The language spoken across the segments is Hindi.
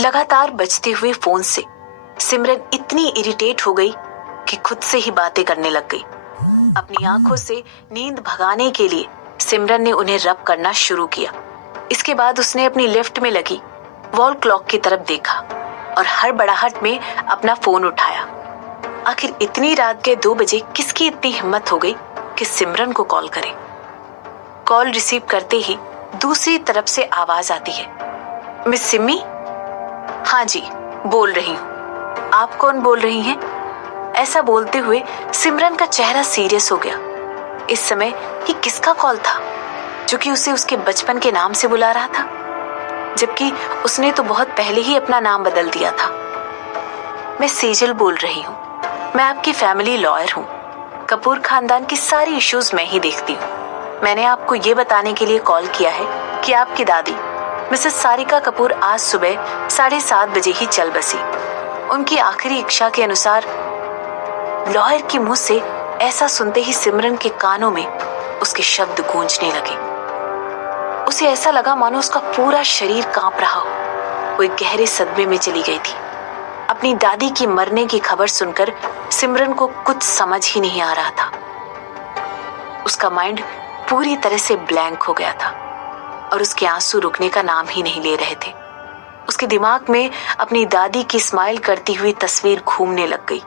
लगातार बजते हुए फोन से सिमरन इतनी इरिटेट हो गई कि खुद से ही बातें करने लग गई। अपनी आंखों से नींद भगाने के लिए सिमरन ने उन्हें रब करना शुरू किया। इसके बाद उसने अपनी लिफ्ट में लगी वॉल क्लॉक की तरफ देखा और हड़बड़ाहट में अपना फोन उठाया। आखिर इतनी रात के 2 बजे किसकी इतनी हिम्मत हो गई कि सिमरन को कॉल करे। कॉल रिसीव करते ही दूसरी तरफ से आवाज आती है, मिस सिमी? हाँ जी, बोल रही हूँ। आप कौन बोल रही हैं? ऐसा बोलते हुए सिमरन का चेहरा सीरियस हो गया। इस समय ये किसका कॉल था जो कि उसे उसके बचपन के नाम से बुला रहा था, जबकि उसने तो बहुत पहले ही अपना नाम बदल दिया था। मैं सेजल बोल रही हूँ। मैं आपकी फैमिली लॉयर हूँ। कपूर खानदान की सारी इश्यूज मैं ही देखती हूँ। मैंने आपको ये बताने के लिए कॉल किया है कि आपकी दादी मिसेस सारिका कपूर आज सुबह 7:30 बजे ही चल बसी। उनकी आखिरी इच्छा के अनुसार। लॉयर के मुंह से ऐसा सुनते ही सिमरन के कानों में उसके शब्द गूंजने लगे। उसे ऐसा लगा मानो उसका पूरा शरीर कांप रहा हो। वो एक गहरे सदमे में चली गई थी। अपनी दादी की मरने की खबर सुनकर सिमरन को कुछ समझ ही नहीं आ रहा था। उसका माइंड पूरी तरह से ब्लैंक हो गया था और उसके आंसू रुकने का नाम ही नहीं ले रहे थे। उसके दिमाग में अपनी दादी की स्माइल करती हुई तस्वीर घूमने लग गई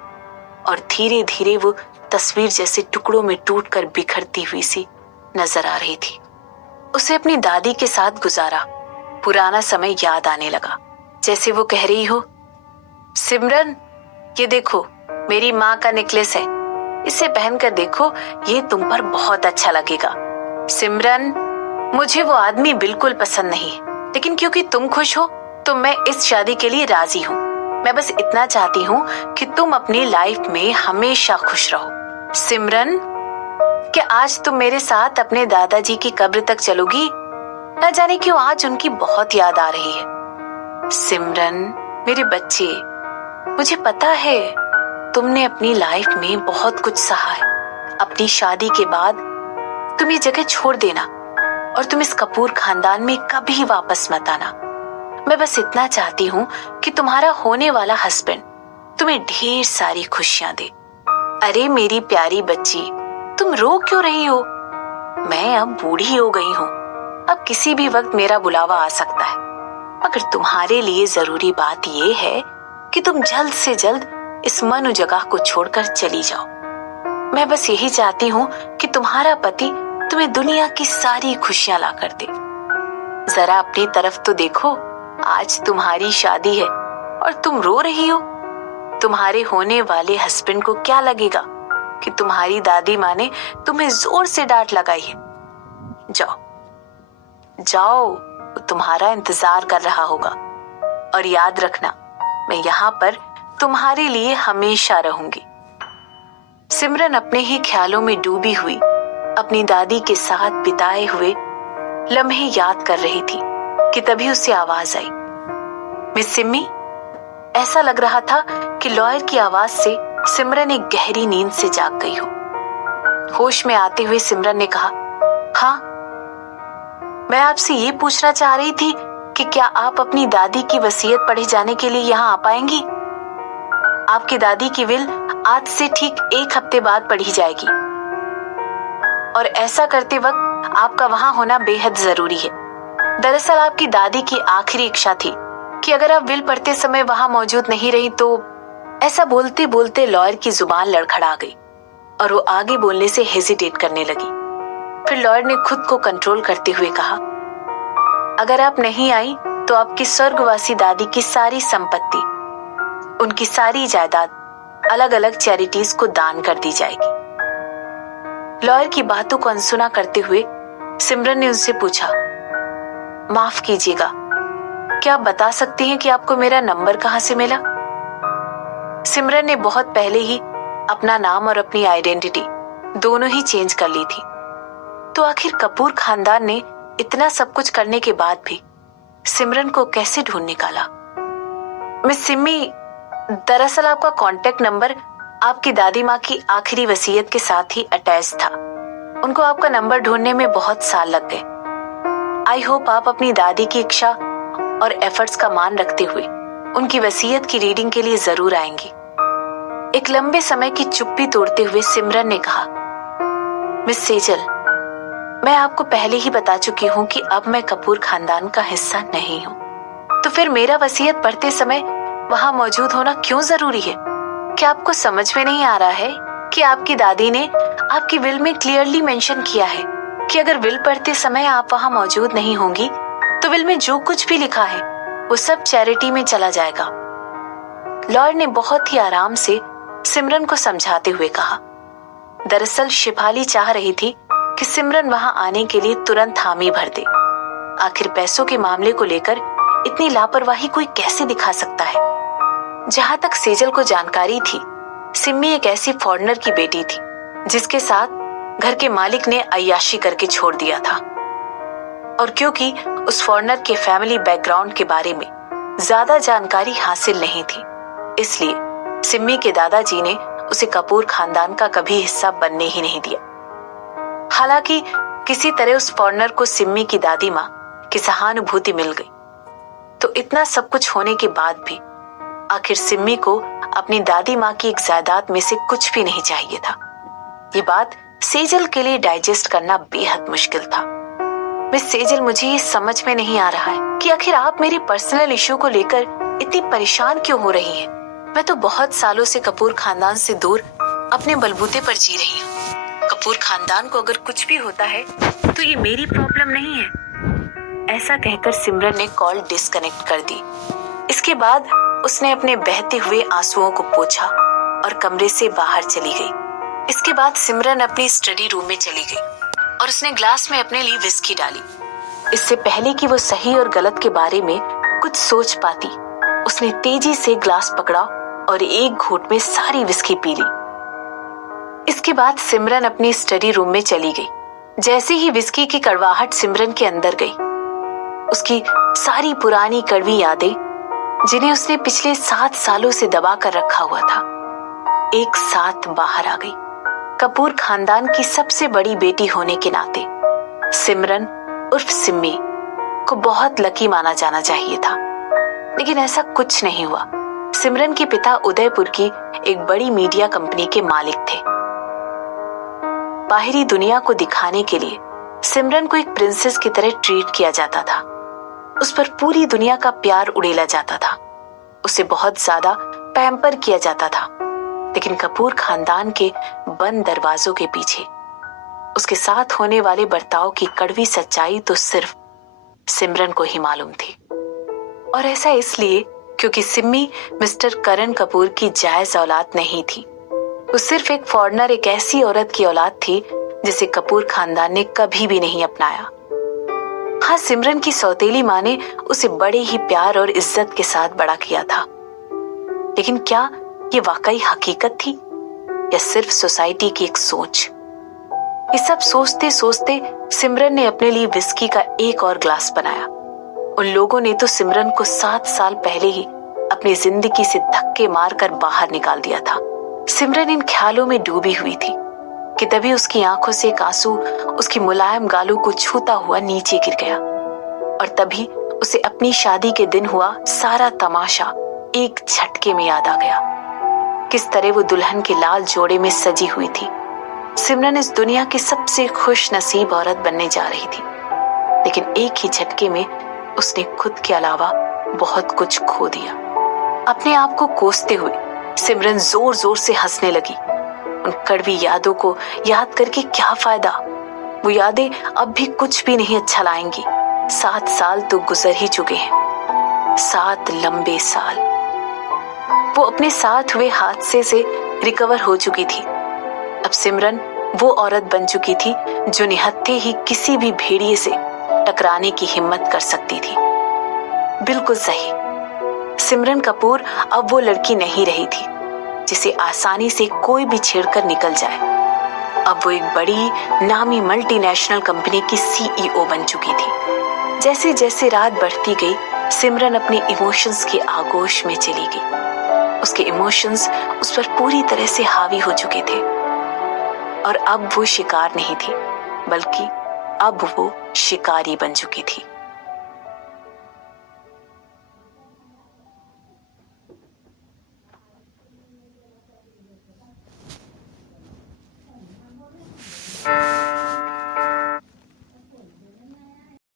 और धीरे धीरे वो तस्वीर जैसे टुकड़ों में टूटकर बिखरती हुई सी नजर आ रही थी। उसे अपनी दादी के साथ गुजारा पुराना समय याद आने लगा, जैसे वो कह रही हो, सिमरन ये देखो मेरी माँ का नेकलेस है, इसे पहनकर देखो, ये तुम पर बहुत अच्छा लगेगा। सिमरन मुझे वो आदमी बिल्कुल पसंद नहीं, लेकिन क्योंकि तुम खुश हो तो मैं इस शादी के लिए राजी हूँ। मैं बस इतना चाहती हूँ कि तुम अपनी लाइफ में हमेशा खुश रहो। सिमरन, क्या आज तुम मेरे साथ अपने दादाजी की कब्र तक चलोगी? न जाने क्यों आज उनकी बहुत याद आ रही है। सिमरन मेरे बच्चे, मुझे पता है तुमने अपनी लाइफ में बहुत कुछ सहा है। अपनी शादी के बाद तुम ये जगह छोड़ देना और तुम इस कपूर खानदान में कभी वापस मत आना। मैं बस इतना चाहती हूँ कि तुम्हारा होने वाला हस्बैंड तुम्हें ढेर सारी खुशियां दे। अरे मेरी प्यारी बच्ची, तुम रो क्यों रही हो? मैं अब बूढ़ी हो गई हूँ, अब किसी भी वक्त मेरा बुलावा आ सकता है, मगर तुम्हारे लिए जरूरी बात यह है कि तुम जल्द से जल्द इस मनु जगह को छोड़कर चली जाओ। मैं बस यही चाहती हूँ कि तुम्हारा पति तुम्हें दुनिया की सारी खुशियां ला कर दे। जरा अपनी तरफ तो देखो, आज तुम्हारी शादी है और तुम रो रही हो। तुम्हारे होने वाले हस्बैंड को क्या लगेगा कि तुम्हारी दादी माँ ने तुम्हें जोर से डांट लगाई है। जाओ जाओ, वो तुम्हारा इंतजार कर रहा होगा और याद रखना, मैं यहाँ पर तुम्हारे लिए हमेशा रहूंगी। सिमरन अपने ही ख्यालों में डूबी हुई अपनी दादी के साथ बिताए हुए लम्हे याद कर रही थी कि तभी उसे आवाज आई, मिस सिमी। ऐसा लग रहा था कि लॉयर की आवाज से सिमरन एक गहरी नींद से जाग गई हो। होश में आते हुए सिमरन ने कहा, हाँ, मैं आपसे ये पूछना चाह रही थी कि क्या आप अपनी दादी की वसीयत पढ़े जाने के लिए यहाँ आ पाएंगी? आपकी दादी की विल आज से ठीक 1 हफ्ते बाद पढ़ी जाएगी और ऐसा करते वक्त आपका वहां होना बेहद जरूरी है। दरअसल आपकी दादी की आखिरी इच्छा थी कि अगर आप विल पढ़ते समय वहां मौजूद नहीं रही तो। ऐसा बोलते बोलते लॉयर की जुबान लड़खड़ा गई और वो आगे बोलने से हेजिटेट करने लगी। फिर लॉयर ने खुद को कंट्रोल करते हुए कहा, अगर आप नहीं आई तो आपकी स्वर्गवासी दादी की सारी संपत्ति, उनकी सारी जायदाद अलग अलग चैरिटीज को दान कर दी जाएगी। लॉयर की बातों को अनसुना करते हुए सिमरन ने उनसे पूछा, माफ कीजिएगा, क्या आप बता सकती हैं कि आपको मेरा नंबर कहां से मिला? सिमरन ने बहुत पहले ही अपना नाम और अपनी आइडेंटिटी दोनों ही चेंज कर ली थी, तो आखिर कपूर खानदान ने इतना सब कुछ करने के बाद भी सिमरन को कैसे ढूंढ निकाला? मिस सिमी, दरअसल आपका कांटेक्ट नंबर आपकी दादी माँ की आखिरी वसीयत के साथ ही अटैच था। उनको आपका नंबर ढूंढने में बहुत साल लग गए। आई होप आप अपनी दादी की इच्छा और एफर्ट्स का मान रखते हुए उनकी वसीयत की रीडिंग के लिए जरूर आएंगी। एक लंबे समय की चुप्पी तोड़ते हुए सिमरन ने कहा, मिस सेजल, मैं आपको पहले ही बता चुकी हूँ कि अब मैं कपूर खानदान का हिस्सा नहीं हूँ, तो फिर मेरा वसीयत पढ़ते समय वहां मौजूद होना क्यों जरूरी है? क्या आपको समझ में नहीं आ रहा है कि आपकी दादी ने आपकी विल में क्लियरली मेंशन किया है कि अगर विल पढ़ते समय आप वहां मौजूद नहीं होंगी तो विल में जो कुछ भी लिखा है वो सब चैरिटी में चला जाएगा। लॉर्ड ने बहुत ही आराम से सिमरन को समझाते हुए कहा। दरअसल शिफाली चाह रही थी कि सिमरन वहां आने के लिए तुरंत हामी भर दे। आखिर पैसों के मामले को लेकर इतनी लापरवाही कोई कैसे दिखा सकता है? जहां तक सेजल को जानकारी थी, सिम्मी एक ऐसी फॉरेनर की बेटी थी जिसके साथ घर के मालिक ने अय्याशी करके छोड़ दिया था। और क्योंकि उस फॉरेनर के फैमिली बैकग्राउंड के बारे में ज्यादा जानकारी हासिल नहीं थी, इसलिए सिम्मी के दादाजी ने उसे कपूर खानदान का कभी हिस्सा बनने ही नहीं दिया। हालांकि किसी तरह उस फॉरेनर को सिम्मी की दादी माँ की सहानुभूति मिल गई। तो इतना सब कुछ होने के बाद भी आखिर सिम्मी को अपनी दादी माँ की एक जायदाद में से कुछ भी नहीं चाहिए था। ये बात सेजल के लिए डाइजेस्ट करना बेहद मुश्किल था। मिस सेजल, मुझे ये समझ में नहीं आ रहा है कि आखिर आप मेरे पर्सनल इश्यू को लेकर इतनी परेशान क्यों हो रही हैं? मैं तो बहुत सालों से कपूर खानदान से दूर अपने बलबूते पर जी रही हूँ। कपूर खानदान को अगर कुछ भी होता है तो ये मेरी प्रॉब्लम नहीं है। ऐसा कहकर सिमरन ने कॉल डिस्कनेक्ट कर दी। इसके बाद उसने अपने बहते हुए आंसुओं को पोंछा और कमरे से बाहर चली गई। इसके बाद सिमरन अपनी स्टडी रूम में चली गई और उसने ग्लास में अपने लिए विस्की डाली। इससे पहले कि वो सही और गलत के बारे में कुछ सोच पाती, उसने तेजी से ग्लास पकड़ा और एक घूंट में सारी विस्की पी ली। इसके बाद सिमरन अपनी स्टडी रूम में चली गई। जैसे ही विस्की की कड़वाहट सिमरन के अंदर गई, उसकी सारी पुरानी कड़वी यादें जिन्हें उसने पिछले 7 सालों से दबा कर रखा हुआ था, एक साथ बाहर आ गई। कपूर खानदान की सबसे बड़ी बेटी होने के नाते सिमरन उर्फ सिम्मी को बहुत लकी माना जाना चाहिए था, लेकिन ऐसा कुछ नहीं हुआ। सिमरन के पिता उदयपुर की एक बड़ी मीडिया कंपनी के मालिक थे। बाहरी दुनिया को दिखाने के लिए सिमरन को एक प्रिंसेस की तरह ट्रीट किया जाता था। उस पर पूरी दुनिया का प्यार उड़ेला जाता था। उसे बहुत ज्यादा पैम्पर किया जाता था। लेकिन कपूर खानदान के बंद दरवाजों के पीछे उसके साथ होने वाले बर्ताव की कड़वी सच्चाई तो सिर्फ सिमरन को ही मालूम थी। और ऐसा इसलिए क्योंकि सिम्मी मिस्टर करण कपूर की जायज औलाद नहीं थी। वो सिर्फ एक फॉरेनर, एक ऐसी औरत की औलाद थी जिसे कपूर खानदान ने कभी भी नहीं अपनाया। हाँ, सिमरन की सौतेली माँ ने उसे बड़े ही प्यार और इज्जत के साथ बड़ा किया था, लेकिन क्या ये वाकई हकीकत थी या सिर्फ सोसाइटी की एक सोच? ये सब सोचते सोचते सिमरन ने अपने लिए विस्की का एक और ग्लास बनाया। उन लोगों ने तो सिमरन को 7 साल पहले ही अपनी जिंदगी से धक्के मारकर बाहर निकाल दिया था। सिमरन इन ख्यालों में डूबी हुई थी कि तभी उसकी आंखों से एक आंसू उसकी मुलायम गालों को छूता हुआ नीचे गिर गया। और तभी उसे अपनी शादी के दिन हुआ सारा तमाशा एक झटके में याद आ गया। किस तरह वो दुल्हन के लाल जोड़े में सजी हुई थी। सिमरन इस दुनिया की सबसे खुश नसीब औरत बनने जा रही थी, लेकिन एक ही झटके में उसने खुद के अलावा बहुत कुछ खो दिया। अपने आप को कोसते हुए सिमरन जोर जोर से हंसने लगी। उन कड़वी यादों को याद करके क्या फायदा? वो यादें अब भी कुछ भी नहीं अच्छा लाएंगी। 7 साल तो गुजर ही चुके हैं, 7 लंबे साल। वो अपने साथ हुए हादसे से रिकवर हो चुकी थी। अब सिमरन वो औरत बन चुकी थी जो निहत्थे ही किसी भी भेड़िए से टकराने की हिम्मत कर सकती थी। बिल्कुल सही, सिमरन कपूर अब वो लड़की नहीं रही थी जिसे आसानी से कोई भी छेड़कर निकल जाए। अब वो एक बड़ी नामी मल्टीनेशनल कंपनी की CEO बन चुकी थी। जैसे जैसे रात बढ़ती गई, सिमरन अपने इमोशंस के आगोश में चली गई। उसके इमोशंस उस पर पूरी तरह से हावी हो चुके थे और अब वो शिकार नहीं थी, बल्कि अब वो शिकारी बन चुकी थी।